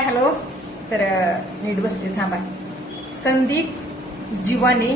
Hi hello. तर नीट बसले थांबा. संदीप जीवाने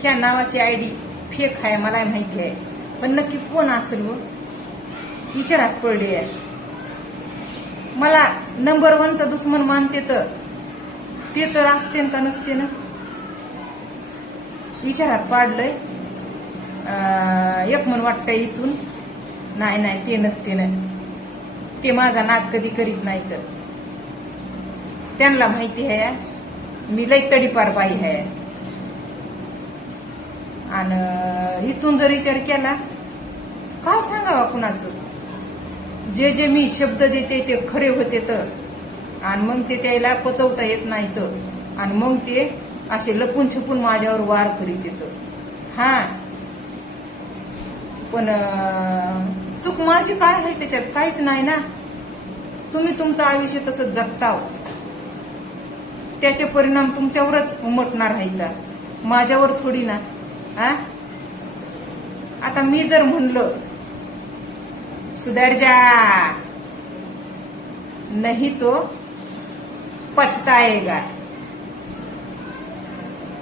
ह्या नावाची आयडी फेक आहे मला माहिती आहे, पण नक्की कोण असेल व विचारात पडले आहे. मला नंबर 1चा दुश्मन मानते तर ते तर असते का नसते ना विचारात पाडलंय. एक मन वाटतंय इथून नाही ते नसते ना, ते माझा नाद कधी करीत नाही. तर त्यांना माहिती आहे मी लई तडीपार बाई आहे. आणि इथून जर विचार केला काय सांगावा कुणाचं, जे जे मी शब्द देते ते खरे होते तर, आणि मग ते त्याला पचवता येत नाही तर, आणि मग ते असे लपून छपून माझ्यावर वार करीत येत. हा पण चूक माझी काय आहे त्याच्यात काहीच नाही ना. तुम्ही तुमचं आयुष्य तसं जगताव, त्याचे परिणाम तुमच्यावरच उमटणार आहेत, माझ्यावर थोडी ना. आता मी जर म्हणलं सुधार जा नाही तो पछताएगा,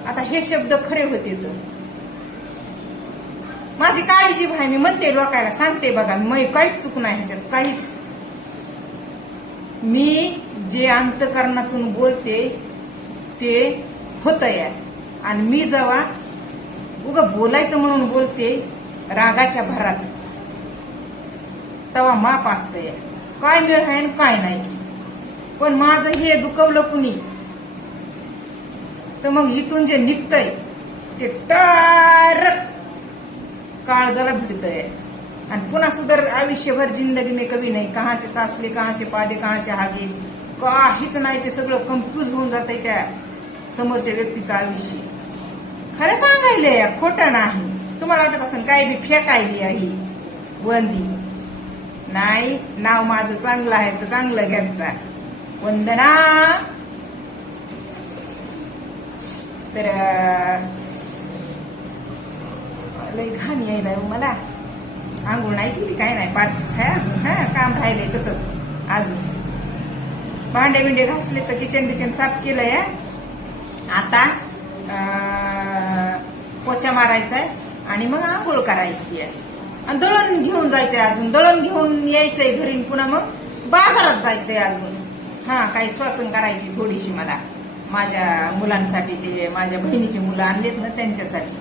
आता हे शब्द खरे होते तर माझी काळजी भाई मी म्हणते लोकांना सांगते बघा, मी काहीच चूक नाही ह्याच्यात काहीच. मी जे अंतकरणातून बोलते ते होत आहे, आणि मी जेव्हा उगं बोलायचं म्हणून बोलते रागाच्या भरात तेव्हा माप असतंय काय मिळ आहे काय नाही. पण माझं हे दुखवलं कुणी तर मग इथून जे निघतंय ते टारक काळजाला भिडतंय, आणि पुन्हा सुधर आयुष्यभर जिंदगी में कभी नाही. कहाँ से सासले कहाँ से पादे कहाँ से हागे काहीच नाही, ते सगळं कन्फ्यूज होऊन जातंय त्या समोरच्या व्यक्तीचं आयुष्य. खरं सांगायले खोटं नाही. तुम्हाला वाटत असेल काय बी फेकायली आहे वंदी नाही. नाव माझं चांगलं आहे तर चांगलं घ्यायचा. वंदना. तर लई घाण यायला मला, आंघोळ नाही केली काय नाही, पाचच आहे अजून. काम राहिलंय तसंच अजून. भांडे बिंडे घासले तर किचन साफ केलंय. आता पोचा मारायचा आहे आणि मग आंघोळ करायची आहे, आणि दळण घेऊन जायचंय अजून. दळण घेऊन यायचंय घरी, पुन्हा मग बाजारात जायचंय अजून. काही शॉपिंग करायची थोडीशी मला माझ्या मुलांसाठी, ते माझ्या बहिणीची मुलं आणलेत ना त्यांच्यासाठी.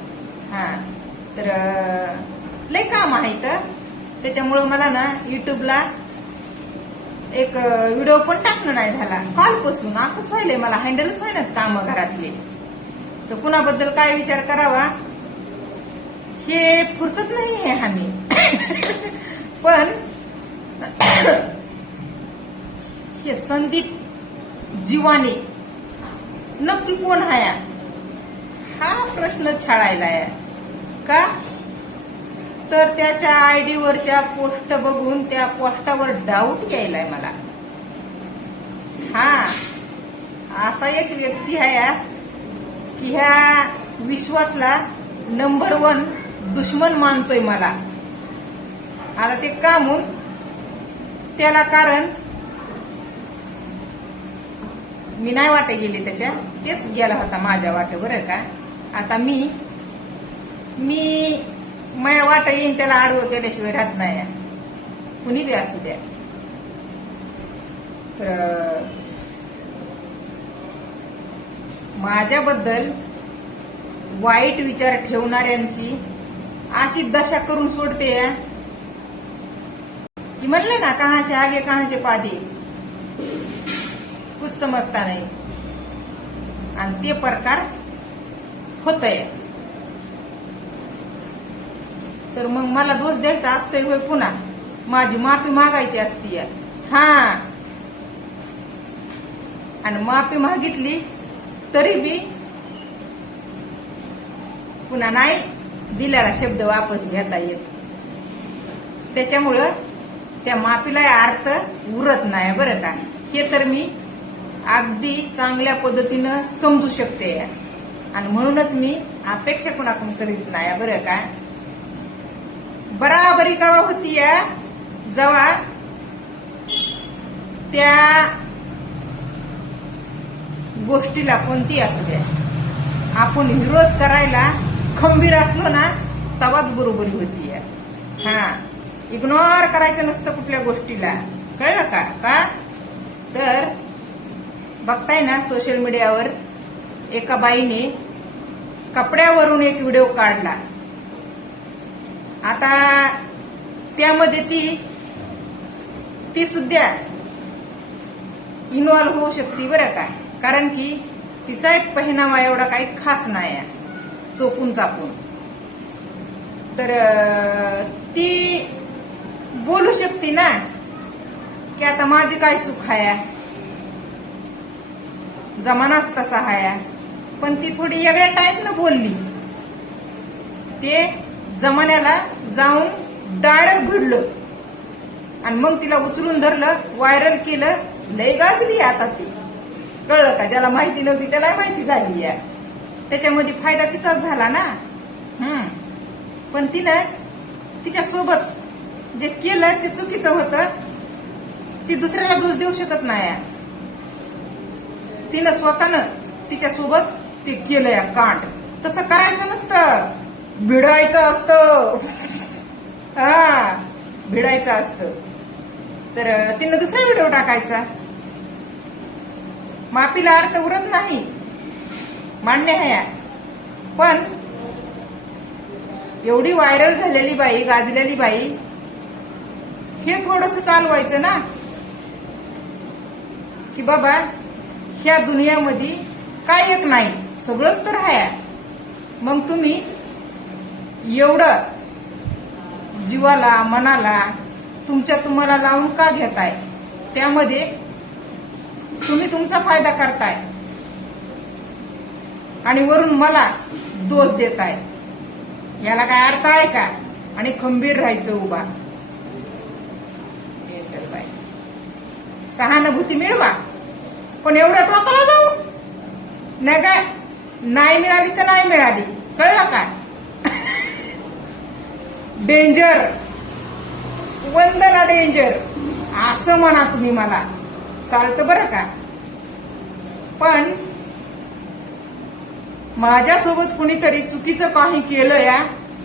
तर लय काम आहे तर त्याच्यामुळं मला ना युट्यूबला एक व्हिडिओ पण टाकणं नाही झाला कालपासून. असंच व्हायलंय मला, हँडलच व्हायला काम घरातले. तर कुणाबद्दल काय विचार करावा हे फुरसत नाही आहे आम्ही. पण हे संदीप जीवाने नक्की कोण आहे हा प्रश्न छाळायला आहे का. तर त्याच्या आयडी वरच्या पोस्ट बघून त्या पोस्टावर डाऊट यायलाय मला. असा एक व्यक्ती आहे की ह्या विश्वातला नंबर 1 दुश्मन मानतोय मला. आता ते का म्हणून त्याला कारण मी नाही वाटे गेले त्याच्या, तेच गेला होता माझ्या वाटे बरं का. आता मी माझ्या वाटा येईन त्याला आडवं केल्याशिवाय राहत नाही, कुणी बी असू द्या. तर माझ्याबद्दल वाईट विचार ठेवणाऱ्यांची अशी दशा करून सोडते की म्हणलं ना कहाँ से आगे कहाँ से पादे कुछ समजता नाही, आणि ते प्रकार होतय. तर मग मला दोष द्यायचा असतोय होय, पुन्हा माझी माफी मागायची असती. आणि माफी मागितली तरी बी पुन्हा नाही दिलेला शब्द वापस घेता येत. त्याच्यामुळं त्या माफीला अर्थ उरत नाही बरं का. हे तर मी अगदी चांगल्या पद्धतीनं समजू शकते, आणि म्हणूनच मी अपेक्षा कुणाकडून करीत नाही बरं का. बराबरी केव्हा होती जेव्हा त्या गोष्टीला कोणती असू द्या, आपण विरोध करायला खंबीर असलो ना तवाच बरोबरी होतीये. हा, इग्नोर करायचं नसतं कुठल्या गोष्टीला, कळलं का? का तर बघताय ना सोशल मीडियावर एका बाईने कपड्यावरून एक व्हिडिओ काढला. आता त्यामध्ये ती सुद्धा इन्व्हॉल्व्ह होऊ शकते बरं का, कारण की तिचा एक पहिनावा एवढा काही खास नाही आहे, चोपून चापून. तर ती बोलू शकते ना की आता माझी काय चूक आहे, जमानाच तसा आहे. पण ती थोडी वेगळ्या टाईपनं बोलली, ते जमान्याला जाऊन डायरेक्ट भिडलं आणि मग तिला उचलून धरलं, व्हायरल केलं, लय गाजली आता ती. कळलं का? ज्याला माहिती नव्हती त्याला माहिती झाली आहे. त्याच्यामध्ये फायदा तिचाच झाला ना. पण तिनं तिच्या सोबत जे केलं ते चुकीचं होतं, ती दुसऱ्याला दोष देऊ शकत नाही. तिनं स्वतःनं तिच्या सोबत ते केलं या कांड. तसं करायचं नसतं, भिडायचं असतं. हा, भिडायचं असतं. तर तिनं दुसरा व्हिडिओ टाकायचा. माफीला अर्थ उरत नाही, मान्य आहे. पण एवढी व्हायरल झालेली बाई, गाजलेली बाई, हे थोडंसं चालवायचं ना की बाबा ह्या दुनियामध्ये काय एक नाही, सगळंच तर आहे. मग तुम्ही एवढं जीवाला मनाला तुम्हाला लावून का घेताय? त्यामध्ये तुम्ही तुमचा फायदा करताय आणि वरून मला दोष देताय. याला काय अर्थ आहे का? आणि खंबीर राहायचं उभा. सहानुभूती मिळवा, पण एवढ्या टोकाला जाऊ नका. नाही मिळाली तर नाही मिळाली, कळलं का? डेंजर, वंदना डेंजर असं म्हणा तुम्ही, मला चालतं बरं का. पण माझ्यासोबत कुणीतरी चुकीचं काही केलं या,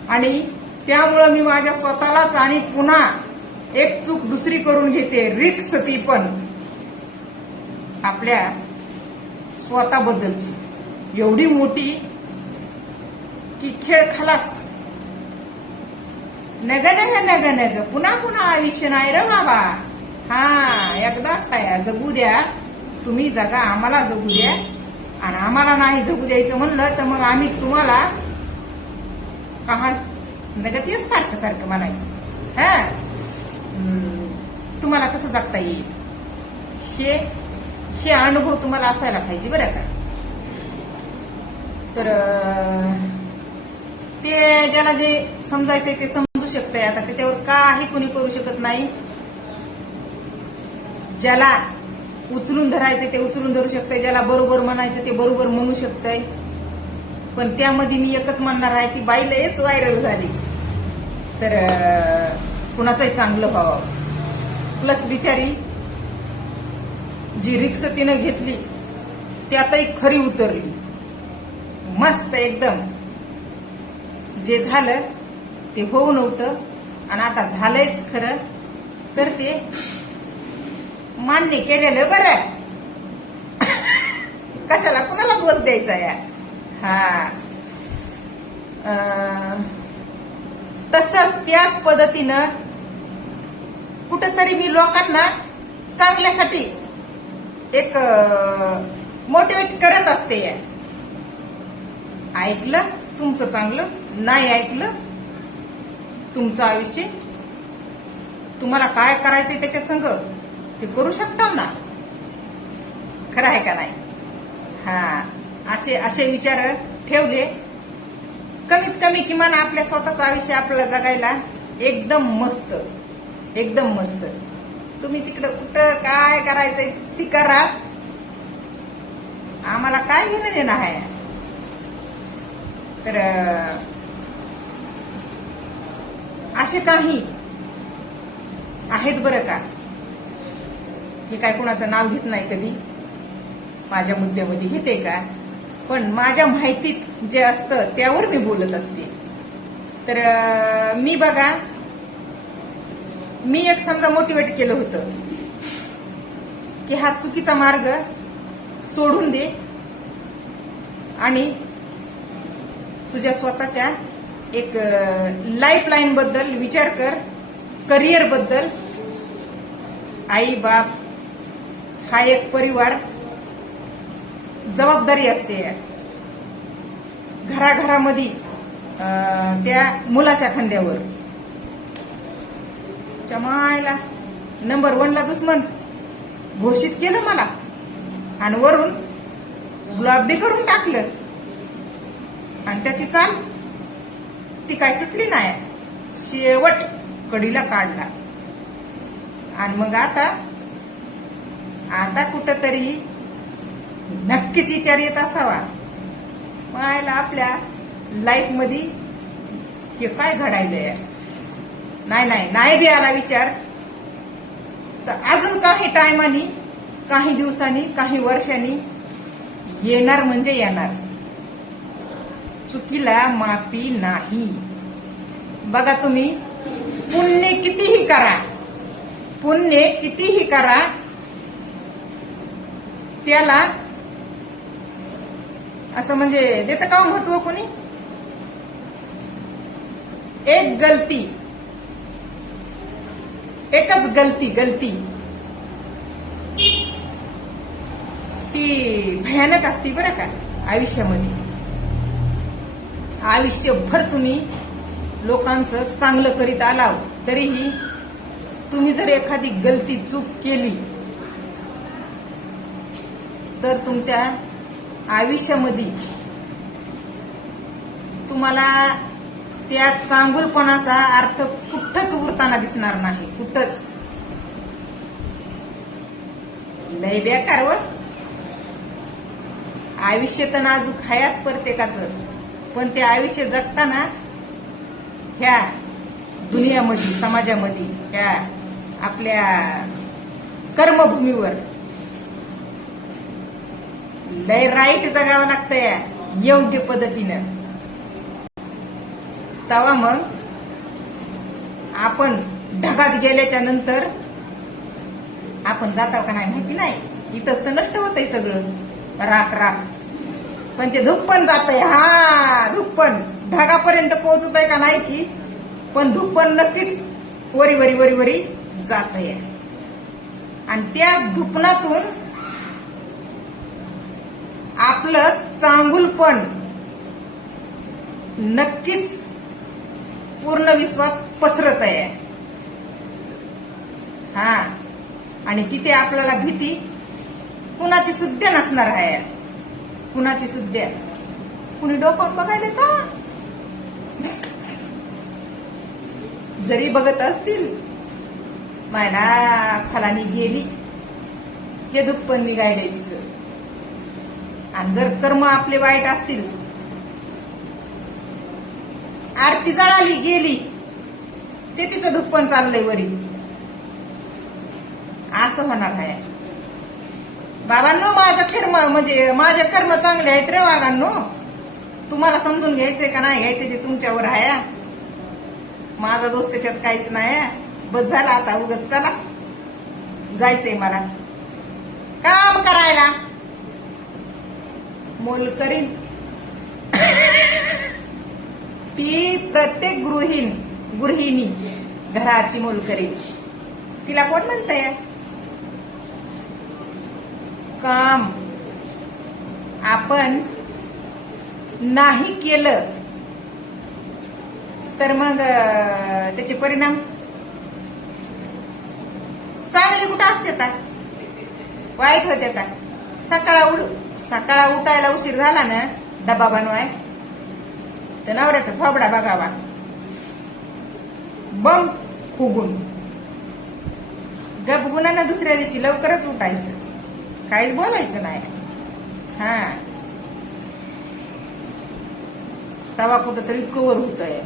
आणि त्यामुळं मी माझ्या स्वतःलाच आणि पुन्हा एक चूक दुसरी करून घेते. रिक्स ती पण आपल्या स्वतःबद्दलची एवढी मोठी की खेळ खलास. नग नग नग नग, पुन्हा पुन्हा आयुष्य नाही रे बाबा. हा, एकदाच आहे, जगू द्या. तुम्ही जगा, आम्हाला जगू द्या. आणि आम्हाला नाही जगू द्यायचं म्हणलं तर मग आम्ही तुम्हाला नग तेच सारखं सारखं म्हणायचं. हा, तुम्हाला कसं जगता येईल हे अनुभव तुम्हाला असायला पाहिजे बरं का. तर ते ज्याला जे समजायचंय ते समजू शकतंय. आता त्याच्यावर काही कोणी करू शकत नाही. ज्याला उचलून धरायचं ते उचलून धरू शकतंय, ज्याला बरोबर म्हणायचं ते बरोबर म्हणू शकतंय. पण त्यामध्ये मी एकच म्हणणार आहे, ती बाई लयच व्हायरल झाली तर कुणाचंही चांगलं व्हावं. प्लस बिचारी जी रिक्स तिनं घेतली त्यातही खरी उतरली. मस्त एकदम. जे झालं ते होऊ नव्हतं आणि आता झालंयच खरं, तर ते मान्य केलेलं बरं. कशाला कुणाला दोष द्यायचा या. हा, तसंच त्याच पद्धतीनं कुठंतरी मी लोकांना चांगल्यासाठी एक मोटिवेट करत असते. ऐकलं तुमचं चांगलं, नाही ऐकलं तुमचं आयुष्य. तुम्हाला काय करायचंय त्याच्या संग ते करू शकता ना. खरं आहे का नाही? हा, असे विचार ठेवले, कमीत कमी किमान आपल्या स्वतःचं आयुष्य आपल्याला जगायला एकदम मस्त, एकदम मस्त. तुम्ही तिकडं कुठं काय करायचंय ती करा, आम्हाला काय घेणं देणं आहे. तर असे काही आहेत बरं का. मी काय कुणाचं नाव घेत नाही कधी, माझ्या मुद्द्यामध्ये घेते का, पण माझ्या माहितीत जे असतं त्यावर मी बोलत असते. तर मी बघा, मी एक समजा मोटिवेट केलं होतं की हा चुकीचा मार्ग सोडून दे आणि तुझ्या स्वतःच्या एक लाईफ लाईन बद्दल विचार कर, करिअर बद्दल. आई बाप हा एक परिवार, जबाबदारी असते घराघरामध्ये त्या मुलाच्या खांद्यावर. चमायला नंबर 1 ला दुश्मन घोषित केलं मला आणि वरून ब्लॉक बी करून टाकलं आणि त्याची चाल ती काय सुटली नाही, शेवट कडीला काढला. आणि मग आता कुठंतरी नक्कीच विचार येत असावा, मायला आपल्या लाईफ मध्ये हे काय घडायलंय. नाही बी आला विचार तर अजून काही टायमानी, काही दिवसांनी, काही वर्षांनी येणार म्हणजे येणार. चुकीला माफी नाही. बघा तुम्ही, पुण्य कितीही करा, त्याला असं म्हणजे देतं का महत्व कोणी. एकच गलती ती भयानक असती बरं का आयुष्यामध्ये. आयुष्यभर तुम्ही लोकांचं चांगलं करीत आला तरीही तुम्ही जर एखादी गलती चूक केली तर तुमच्या आयुष्यामध्ये तुम्हाला त्या चांगुलपणाचा अर्थ कुठंच उरताना दिसणार नाही, कुठंच. लय बेकार व आयुष्य तर नाजूक हायच प्रत्येकाचं, पण ते आयुष्य जगताना ह्या दुनियामध्ये, समाजामध्ये, ह्या आपल्या कर्मभूमीवर लय राईट जगावं लागतंय योग्य पद्धतीनं. तेव्हा मग आपण ढगात गेल्याच्या नंतर आपण जातो का नाही माहिती नाही, इथंच तर नष्ट होतंय सगळं, राख. पण ते धुप्पन जातंय. धुप्पन ढगापर्यंत पोहोचत आहे का नाही की, पण धुप्पन नक्कीच वरी जातंय. आणि त्या धुपणातून आपलं चांगुलपण नक्कीच पूर्ण विश्वात पसरत आहे. आणि तिथे आपल्याला भीती कुणाची सुद्धा नसणार आहे, कुणाची सुद्धा. कुणी डोकं बघायला का जरी बघत असतील, मायला फलानी गेली, हे दुप्पन निघायलंय तिचं. आणि जर कर्म आपले वाईट असतील, आरती जळाली गेली, ते तिचं दुप्पन चाललंय वरी, असं होणार आहे. बाबांनो, माझे कर्म चांगले आहेत रे वागांनो. तुम्हाला समजून घ्यायचंय का नाही घ्यायचंय ते तुमच्यावर आहे. माझा दोस्त त्याच्यात काहीच नाही. बस झाला आता, उगत चला जायचंय मला काम करायला. मोलकरीण ती प्रत्येक गृहिणी घराची मोलकरीण. तिला कोण म्हणतंय? काम आपण नाही केलं तर मग त्याचे परिणाम चांगले कुठं असतात, वाईट होत येतात. सकाळ उठायला उशीर झाला ना, डबा बनवाय तर नवऱ्याचा थोबडा बघावा, बम फुगून. गपगुणानं दुसऱ्या दिवशी लवकरच उठायचं, काहीच बोलायचं नाही. तवा कुठं तरी कवर होतंय,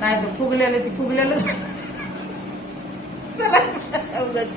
नाही तर फुगलेलं ती फुगलेलंच. चला उगाच